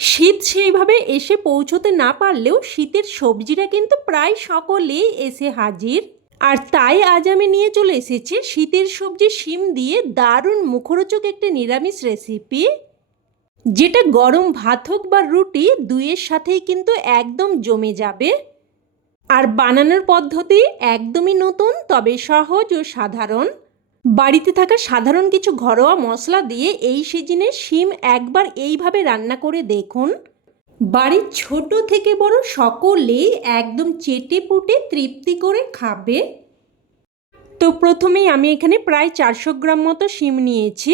শীত সেইভাবে এসে পৌঁছতে না পারলেও শীতের সবজিটা কিন্তু প্রায় সকলেই এসে হাজির। আর তাই আজ আমি নিয়ে চলে এসেছি শীতের সবজি শিম দিয়ে দারুণ মুখরোচক একটা নিরামিষ রেসিপি যেটা গরম ভাত হোক বা রুটি, দুইয়ের সাথেই কিন্তু একদম জমে যাবে। আর বানানোর পদ্ধতি একদমই নতুন, তবে সহজ ও সাধারণ। বাড়িতে থাকা সাধারণ কিছু ঘরোয়া মশলা দিয়ে এই সিজনে শিম একবার এইভাবে রান্না করে দেখুন। বাড়ির ছোট থেকে বড় সকলেই একদম চেটে পুটে তৃপ্তি করে খাবে। তো প্রথমেই আমি এখানে প্রায় চারশো গ্রাম মতো শিম নিয়েছি।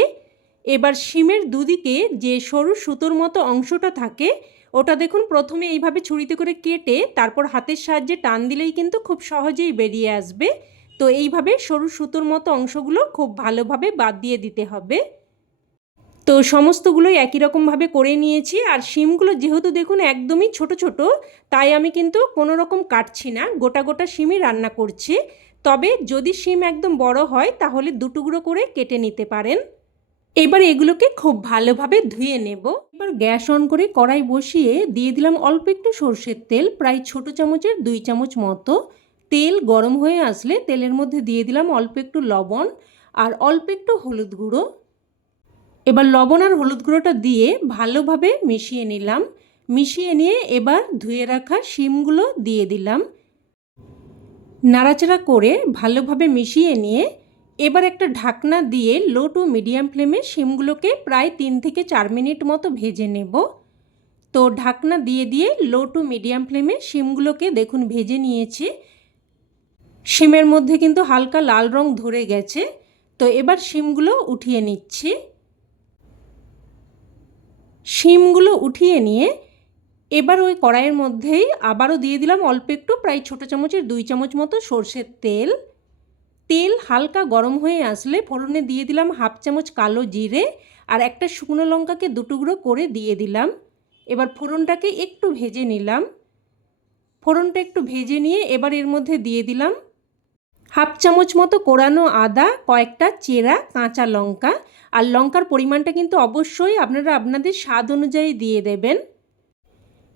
এবার শিমের দুদিকে যে সরু সুতোর মতো অংশটা থাকে, ওটা দেখুন প্রথমে এইভাবে ছুরিতে করে কেটে তারপর হাতের সাহায্যে টান দিলেই কিন্তু খুব সহজেই বেরিয়ে আসবে। তো এইভাবে সরু সুতোর মতো অংশগুলো খুব ভালোভাবে বাদ দিয়ে দিতে হবে। তো সমস্তগুলোই একই রকমভাবে করে নিয়েছি আর শিমগুলো যেহেতু দেখুন একদমই ছোট ছোট, তাই আমি কিন্তু কোনো রকম কাটছি না, গোটা গোটা শিমই রান্না করছি। তবে যদি শিম একদম বড় হয় তাহলে দুটুকরো করে কেটে নিতে পারেন। এবার এগুলোকে খুব ভালোভাবে ধুয়ে নেব। এবার গ্যাস অন করে কড়াই বসিয়ে দিয়ে দিলাম অল্প একটু সর্ষের তেল, প্রায় ছোট চামচের দুই চামচ মতো। তেল গরম হয়ে আসলে তেলের মধ্যে দিয়ে দিলাম অল্প একটু লবণ আর অল্প একটু হলুদ গুঁড়ো। এবার লবণ আর হলুদ গুঁড়োটা দিয়ে ভালোভাবে মিশিয়ে নিলাম। মিশিয়ে নিয়ে এবার ধুয়ে রাখা শিমগুলো দিয়ে দিলাম। নাড়াচাড়া করে ভালোভাবে মিশিয়ে নিয়ে এবার একটা ঢাকনা দিয়ে লো টু মিডিয়াম ফ্লেমে শিমগুলোকে প্রায় তিন থেকে চার মিনিট মতো ভেজে নেব। তো ঢাকনা দিয়ে দিয়ে লো টু মিডিয়াম ফ্লেমে শিমগুলোকে দেখুন ভেজে নিয়েছি। শিমের মধ্যে কিন্তু হালকা লাল রং ধরে গেছে। তো এবার শিমগুলো উঠিয়ে নিচ্ছি। শিমগুলো উঠিয়ে নিয়ে এবার ওই কড়াইয়ের মধ্যেই আবারও দিয়ে দিলাম অল্প একটু, প্রায় ছোটো চামচের দুই চামচ মতো সর্ষের তেল। তেল হালকা গরম হয়ে আসলে ফোড়নে দিয়ে দিলাম হাফ চামচ কালো জিরে আর একটা শুকনো লঙ্কাকে দুটুকরো করে দিয়ে দিলাম। এবার ফোড়নটাকে একটু ভেজে নিলাম। ফোড়নটা একটু ভেজে নিয়ে এবার এর মধ্যে দিয়ে দিলাম হাফ চামচ মতো কোরানো আদা, কয়েকটা চেরা, কাঁচা লঙ্কা। আর লঙ্কার পরিমাণটা কিন্তু অবশ্যই আপনারা আপনাদের স্বাদ অনুযায়ী দিয়ে দেবেন।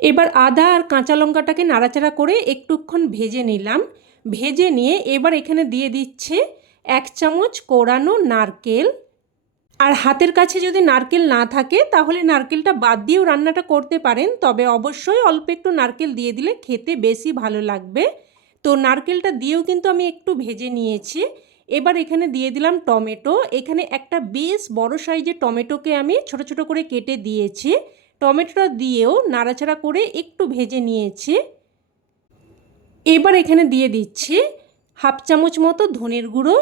এবার আদা আর কাঁচা লঙ্কাটাকে নাড়াচাড়া করে একটুক্ষণ ভেজে নিলাম। ভেজে নিয়ে এবার এখানে দিয়ে দিচ্ছে এক চামচ কোরানো নারকেল। আর হাতের কাছে যদি নারকেল না থাকে, তাহলে নারকেলটা বাদ দিয়েও রান্নাটা করতে পারেন। তবে অবশ্যই অল্প একটু নারকেল দিয়ে দিলে খেতে বেশি ভালো লাগবে। তো নারকেলটা দিয়েও কিন্তু আমি একটু ভেজে নিয়েছি। এবার এখানে দিয়ে দিলাম টমেটো। এখানে একটা বেশ বড় সাইজের টমেটোকে আমি ছোট ছোট করে কেটে দিয়েছি। টমেটোটা দিয়েও নাড়াচাড়া করে একটু ভেজে নিয়েছি। এবার এখানে দিয়ে দিচ্ছি হাফ চামচ মতো ধনের গুঁড়ো,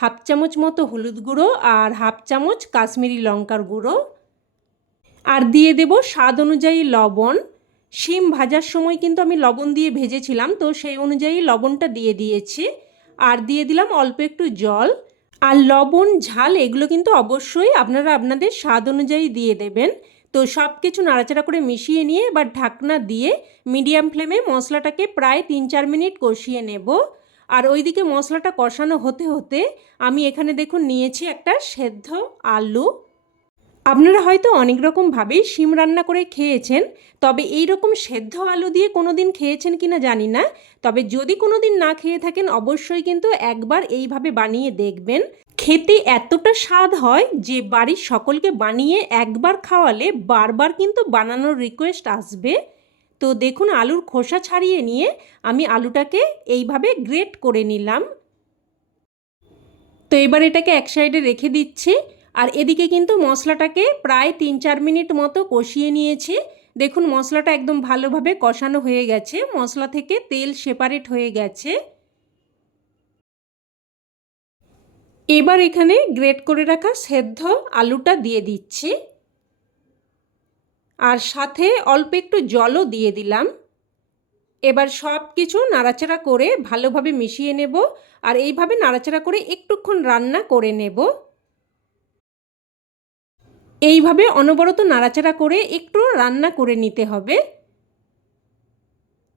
হাফ চামচ মতো হলুদ গুঁড়ো আর হাফ চামচ কাশ্মীরি লঙ্কার গুঁড়ো। আর দিয়ে দেব স্বাদ অনুযায়ী লবণ। শিম ভাজার সময় কিন্তু আমি লবণ দিয়ে ভেজেছিলাম, তো সেই অনুযায়ী লবণটা দিয়ে দিয়েছি। আর দিয়ে দিলাম অল্প একটু জল। আর লবণ, ঝাল এগুলো কিন্তু অবশ্যই আপনারা আপনাদের স্বাদ অনুযায়ী দিয়ে দেবেন। তো সব কিছু নাড়াচাড়া করে মিশিয়ে নিয়ে এবার ঢাকনা দিয়ে মিডিয়াম ফ্লেমে মশলাটাকে প্রায় তিন চার মিনিট কষিয়ে নেব। আর ওইদিকে মশলাটা কষানো হতে হতে আমি এখানে দেখুন নিয়েছি একটা সেদ্ধ আলু। আপনারা হয়তো অনেক রকমভাবেই শিম রান্না করে খেয়েছেন, তবে এই রকম সেদ্ধ আলু দিয়ে কোনো দিন খেয়েছেন কিনা জানি না, তবে যদি কোনো দিন না খেয়ে থাকেন অবশ্যই কিন্তু একবার এইভাবে বানিয়ে দেখবেন। খেতে এতটা স্বাদ হয় যে বাড়ির সকলকে বানিয়ে একবার খাওয়ালে বারবার কিন্তু বানানোর রিকোয়েস্ট আসবে। তো দেখুন আলুর খোসা ছাড়িয়ে নিয়ে আমি আলুটাকে এইভাবে গ্রেট করে নিলাম। তো এবার এটাকে এক সাইডে রেখে দিচ্ছি। আর এদিকে কিন্তু মশলাটাকে প্রায় তিন চার মিনিট মতো কষিয়ে নিয়েছি। দেখুন, মশলাটা একদম ভালোভাবে কষানো হয়ে গেছে। মশলা থেকে তেল সেপারেট হয়ে গেছে। এবার এখানে গ্রেট করে রাখা সেদ্ধ আলুটা দিয়ে দিচ্ছি। আর সাথে অল্প একটু জলও দিয়ে দিলাম। এবার সব কিছু নাড়াচাড়া করে ভালোভাবে মিশিয়ে নেব। আর এইভাবে নাড়াচাড়া করে একটুক্ষণ রান্না করে নেব। এইভাবে অনবরত নাড়াচাড়া করে একটু রান্না করে নিতে হবে।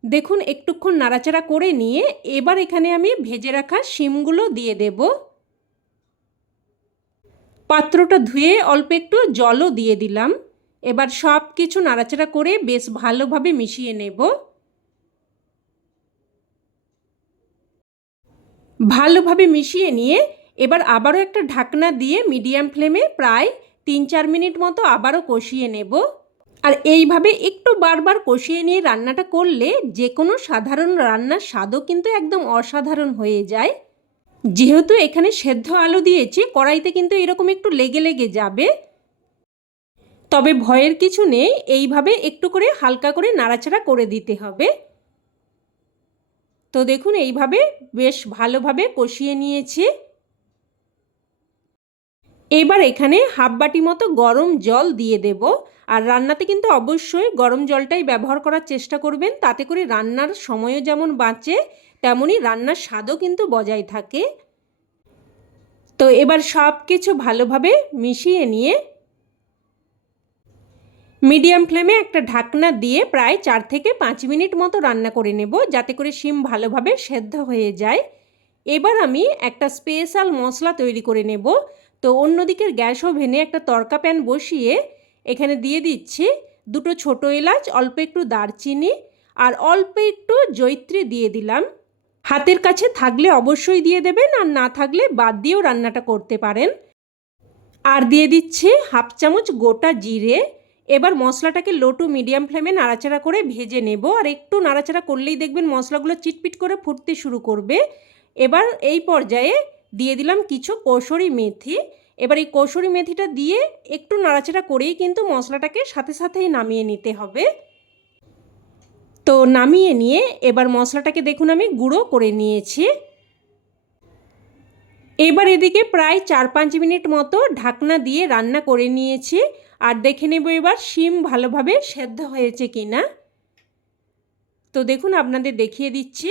দেখুন, একটুক্ষণ নাড়াচাড়া করে নিয়ে এবার এখানে আমি ভেজে রাখা শিমগুলো দিয়ে দেব। পাত্রটা ধুয়ে অল্প একটু জলও দিয়ে দিলাম। এবার সব কিছু নাড়াচাড়া করে বেশ ভালোভাবে মিশিয়ে নেব। ভালোভাবে মিশিয়ে নিয়ে এবার আবারও একটা ঢাকনা দিয়ে মিডিয়াম ফ্লেমে প্রায় তিন চার মিনিট মতো আবারও কষিয়ে নেব। আর এইভাবে একটু বারবার কষিয়ে নিয়ে রান্নাটা করলে যে কোনো সাধারণ রান্নার স্বাদও কিন্তু একদম অসাধারণ হয়ে যায়। যেহেতু এখানে সেদ্ধ আলু দিয়েছি, কড়াইতে কিন্তু এরকম একটু লেগে লেগে যাবে। তবে ভয়ের কিছু নেই, এইভাবে একটু করে হালকা করে নাড়াচাড়া করে দিতে হবে। তো দেখুন, এইভাবে বেশ ভালোভাবে কষিয়ে নিয়েছি। এবার এখানে হাফ বাটি মতো গরম জল দিয়ে দেব। আর রান্নাতে কিন্তু অবশ্যই গরম জলটাই ব্যবহার করার চেষ্টা করবেন। তাতে করে রান্নার সময়ও যেমন বাঁচে তেমনই রান্নার স্বাদও কিন্তু বজায় থাকে। তো এবার সব কিছু ভালোভাবে মিশিয়ে নিয়ে মিডিয়াম ফ্লেমে একটা ঢাকনা দিয়ে প্রায় চার থেকে পাঁচ মিনিট মতো রান্না করে নেব, যাতে করে শিম ভালোভাবে সেদ্ধ হয়ে যায়। এবার আমি একটা স্পেশাল মশলা তৈরি করে নেব। তো অন্যদিকের গ্যাস ওভেনে একটা তরকা প্যান বসিয়ে এখানে দিয়ে দিচ্ছি। দুটো ছোট এলাচ, অল্প একটু দারচিনি আর অল্প একটু জৈত্রী দিয়ে দিলাম। হাতের কাছে থাকলে অবশ্যই দিয়ে দেবেন আর না থাকলে বাদ দিয়েও রান্নাটা করতে পারেন। আর দিয়ে দিচ্ছি হাফ চামচ গোটা জিরে। এবার মশলাটাকে লো টু মিডিয়াম ফ্লেমে নাড়াচাড়া করে ভেজে নেব। আর একটু নাড়াচাড়া করলেই দেখবেন মশলাগুলো চিটপিট করে ফুটতে শুরু করবে। এবার এই পর্যায়ে দিয়ে দিলাম কিছু কৌশরি মেথি। এবার এই কৌশরি মেথিটা দিয়ে একটু নাড়াচাড়া করেই কিন্তু মশলাটাকে সাথে সাথেই নামিয়ে নিতে হবে। তো নামিয়ে নিয়ে এবার মশলাটাকে দেখুন আমি গুঁড়ো করে নিয়েছি। এবার এদিকে প্রায় চার পাঁচ মিনিট মতো ঢাকনা দিয়ে রান্না করে নিয়েছি। আর দেখে নেব এবার শিম ভালোভাবে সেদ্ধ হয়েছে কি না তো দেখুন আপনাদের দেখিয়ে দিচ্ছি।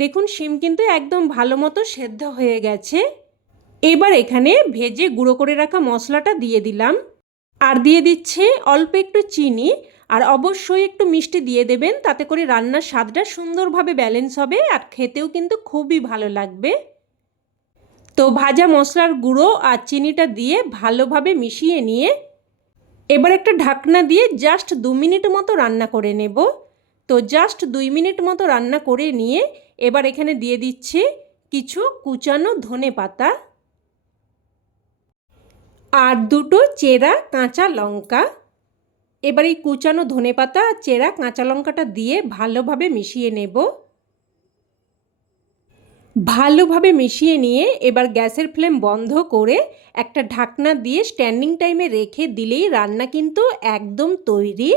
দেখুন, শিম কিন্তু একদম ভালো মতো সেদ্ধ হয়ে গেছে। এবার এখানে ভেজে গুঁড়ো করে রাখা মশলাটা দিয়ে দিলাম। আর দিয়ে দিচ্ছে অল্প একটু চিনি, আর অবশ্যই একটু মিষ্টি দিয়ে দেবেন, তাতে করে রান্নার স্বাদটা সুন্দরভাবে ব্যালেন্স হবে, আর খেতেও কিন্তু খুবই ভালো লাগবে। তো ভাজা মশলার গুঁড়ো আর চিনিটা দিয়ে ভালোভাবে মিশিয়ে নিয়ে, এবার একটা ঢাকনা দিয়ে জাস্ট দু মিনিট মতো রান্না করে নেব। তো জাস্ট দুই মিনিট মতো রান্না করে নিয়ে এবার এখানে দিয়ে দিচ্ছি কিছু কুচানো ধনে পাতা আর দুটো চেরা কাঁচা লঙ্কা। এবার এই কুচানো ধনে পাতা আর চেরা কাঁচা লঙ্কাটা দিয়ে ভালোভাবে মিশিয়ে নেব। ভালোভাবে মিশিয়ে নিয়ে এবার গ্যাসের ফ্লেম বন্ধ করে একটা ঢাকনা দিয়ে স্ট্যান্ডিং টাইমে রেখে দিলেই রান্না কিন্তু একদম তৈরি।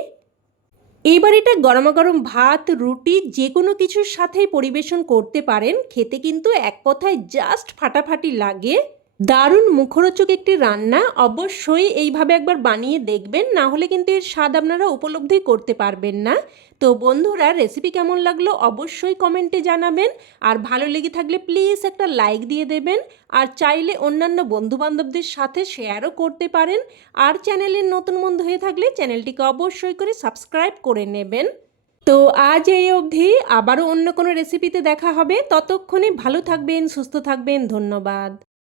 এইবার এটা গরমা গরম ভাত, রুটি যে কোনো কিছুর সাথেই পরিবেশন করতে পারেন। খেতে কিন্তু এক কথায় জাস্ট ফাটাফাটি লাগে। দারুণ মুখরোচক একটি রান্না। অবশ্যই এইভাবে একবার বানিয়ে দেখবেন, না হলে কিন্তু এর স্বাদ আপনারা উপলব্ধি করতে পারবেন না। তো বন্ধুরা রেসিপি কেমন লাগল অবশ্যই কমেন্টে জানাবেন। আর ভালো লেগে থাকলে প্লিজ একটা লাইক দিয়ে দেবেন। আর চাইলে অন্যান্য বন্ধুবান্ধবদের সাথে শেয়ারও করতে পারেন। আর চ্যানেলের নতুন বন্ধু হয়ে থাকলে চ্যানেলটিকে অবশ্যই করে সাবস্ক্রাইব করে নেবেন। তো আজ এই অবধি, আবারও অন্য কোনো রেসিপিতে দেখা হবে। ততক্ষণে ভালো থাকবেন, সুস্থ থাকবেন, ধন্যবাদ।